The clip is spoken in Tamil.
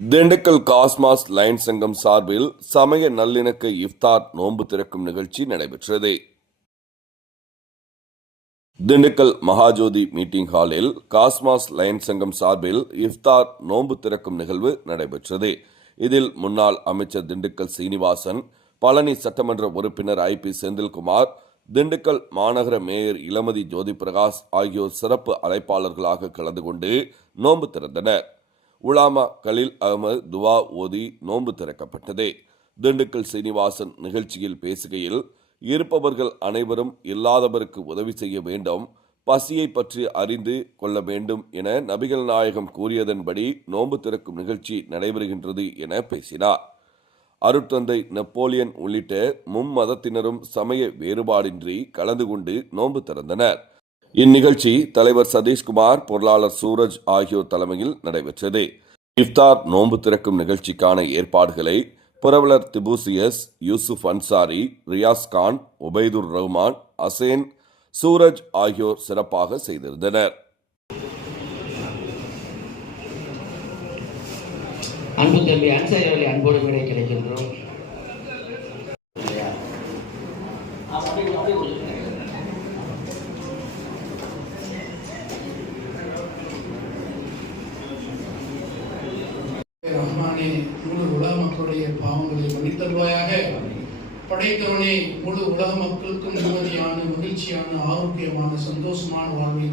திண்டுக்கல் காஸ்மாஸ் லைன் சங்கம் சார்பில் சமய நல்லிணக்க இஃப்தார் நோன்பு திறக்கும் நிகழ்ச்சி நடைபெற்றது. திண்டுக்கல் மகாஜோதி மீட்டிங் ஹாலில் காஸ்மாஸ் லைன் சங்கம் சார்பில் இஃப்தார் நோன்பு திறக்கும் நிகழ்வு நடைபெற்றது. இதில் முன்னாள் அமைச்சர் திண்டுக்கல் சீனிவாசன், பழனி சட்டமன்ற உறுப்பினர் ஐ.பி. செந்தில்குமார், திண்டுக்கல் மாநகர மேயர் இளமதி ஜோதி பிரகாஷ் ஆகியோர் சிறப்பு அழைப்பாளர்களாக கலந்து கொண்டு நோன்பு திறந்தனர். உலாமா கலீல் அகமது துவா ஓதி நோன்பு திறக்கப்பட்டது. திண்டுக்கல் சீனிவாசன் நிகழ்ச்சியில் பேசுகையில், இருப்பவர்கள் அனைவரும் இல்லாதவருக்கு உதவி செய்ய வேண்டும், பசியை பற்றி அறிந்து கொள்ள வேண்டும் என நபிகள் நாயகம் கூறியதன்படி நோன்பு திறக்கும் நிகழ்ச்சி நடைபெறுகின்றது என பேசினார். அருட்தந்தை நெப்போலியன் உள்ளிட்ட மும்மதத்தினரும் சமய வேறுபாடின்றி கலந்து கொண்டு நோன்பு திறந்தனர். இந்நிகழ்ச்சி தலைவர் சதீஷ்குமார், பொருளாளர் சூரஜ் ஆகியோர் தலைமையில் நடைபெற்றது. இஃப்தார் நோன்பு திறக்கும் நிகழ்ச்சிக்கான ஏற்பாடுகளை புரவலர் திபூசியஸ், யூசுப் அன்சாரி, ரியாஸ் கான், உபைதுர் ரஹ்மான், அசேன், சூரஜ் ஆகியோர் சிறப்பாக செய்திருந்தனர். அன்பு தம்பி அன்சாரி அவர்களை அன்போடு விடை கிடைக்கின்றோம். ரஹ்மானே, முழு உலக மக்களுடைய பாவங்களை மன்னித்தருள்வாயாக. படைத்தவனே, முழு உலக மக்களுக்கும் நிம்மதியான, மகிழ்ச்சியான, ஆரோக்கியமான, சந்தோஷமான வாழ்வை